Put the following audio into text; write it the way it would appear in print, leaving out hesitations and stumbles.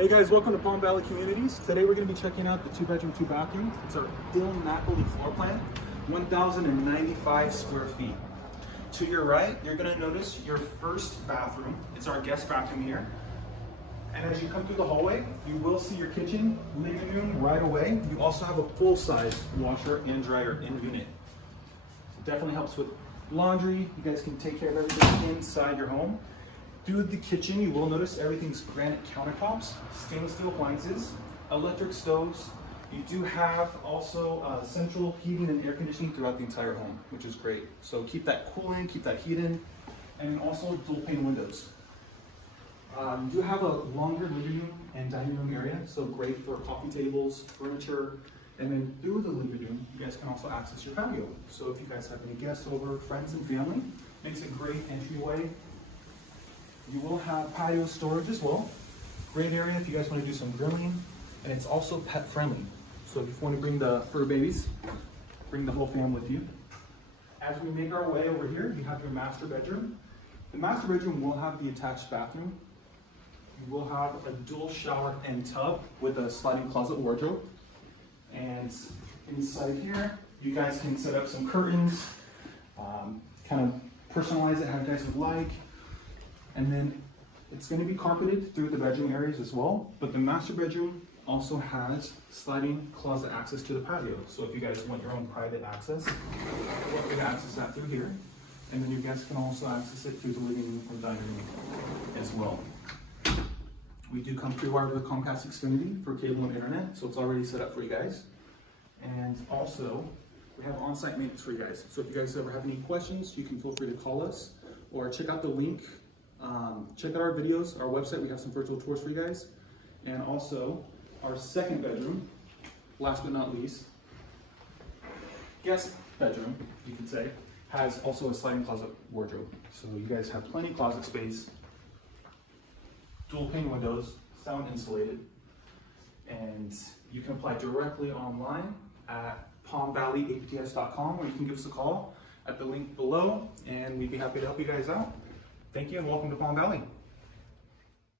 Hey guys, welcome to Palm Valley Communities. Today we're going to be checking out the 2-bedroom, 2-bathroom. It's our Napoli floor plan, 1,095 square feet. To your right, you're going to notice your first bathroom. It's our guest bathroom here. And as you come through the hallway, you will see your kitchen, living room right away. You also have a full-size washer and dryer in unit. So it definitely helps with laundry. You guys can take care of everything inside your home. Through the kitchen, you will notice everything's granite countertops, stainless steel appliances, electric stoves. You do have also central heating and air conditioning throughout the entire home, which is great. So keep that cool in, keep that heat in, and also dual pane windows. You do have a longer living room and dining room area, so great for coffee tables, furniture, and then through the living room, you guys can also access your patio. So if you guys have any guests over, friends and family, makes a great entryway. You will have patio storage as well. Great area if you guys want to do some grilling, and it's also pet friendly. So if you want to bring the fur babies, bring the whole fam with you. As we make our way over here, you have your master bedroom. The master bedroom will have the attached bathroom. You will have a dual shower and tub with a sliding closet wardrobe. And inside here, you guys can set up some curtains, kind of personalize it how you guys would like. And then it's going to be carpeted through the bedroom areas as well, but the master bedroom also has sliding closet access to the patio. So if you guys want your own private access, you can access that through here. And then you guys can also access it through the living room or dining room as well. We do come pre-wired with Comcast Xfinity for cable and internet, so it's already set up for you guys. And also, we have on-site maintenance for you guys. So if you guys ever have any questions, you can feel free to call us or check out the link. Check out our videos, our website. We have some virtual tours for you guys. And also, our second bedroom, last but not least, guest bedroom, you could say, has also a sliding closet wardrobe. So you guys have plenty of closet space, dual pane windows, sound insulated, and you can apply directly online at palmvalleyapts.com, or you can give us a call at the link below, and we'd be happy to help you guys out. Thank you and welcome to Palm Valley.